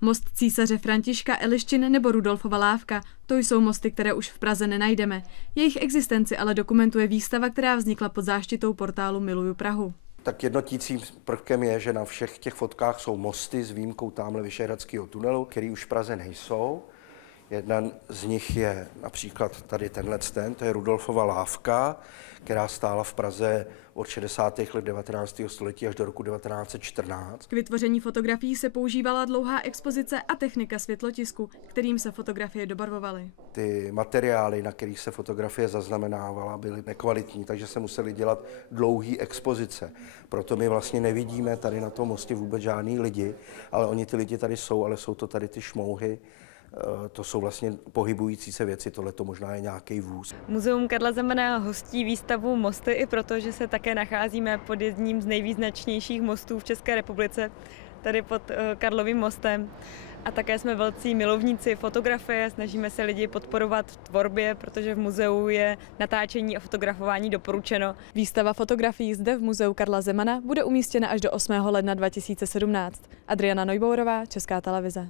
Most císaře Františka, Eliščin nebo Rudolfova lávka, to jsou mosty, které už v Praze nenajdeme. Jejich existenci ale dokumentuje výstava, která vznikla pod záštitou portálu Miluju Prahu. Tak jednotícím prvkem je, že na všech těch fotkách jsou mosty s výjimkou tamhle Vyšehradského tunelu, který už v Praze nejsou. Jeden z nich je například tady to je Rudolfova lávka, která stála v Praze od 60. let 19. století až do roku 1914. K vytvoření fotografií se používala dlouhá expozice a technika světlotisku, kterým se fotografie dobarvovaly. Ty materiály, na kterých se fotografie zaznamenávala, byly nekvalitní, takže se musely dělat dlouhé expozice. Proto my vlastně nevidíme tady na tom mostě vůbec žádný lidi, ale oni ty lidi tady jsou, ale jsou to tady ty šmouhy. To jsou vlastně pohybující se věci, tohle to možná je nějaký vůz. Muzeum Karla Zemana hostí výstavu Mosty i proto, že se také nacházíme pod jedním z nejvýznačnějších mostů v České republice, tady pod Karlovým mostem. A také jsme velcí milovníci fotografie, snažíme se lidi podporovat v tvorbě, protože v muzeu je natáčení a fotografování doporučeno. Výstava fotografií zde v muzeu Karla Zemana bude umístěna až do 8. ledna 2017. Adriana Neubauerová, Česká televize.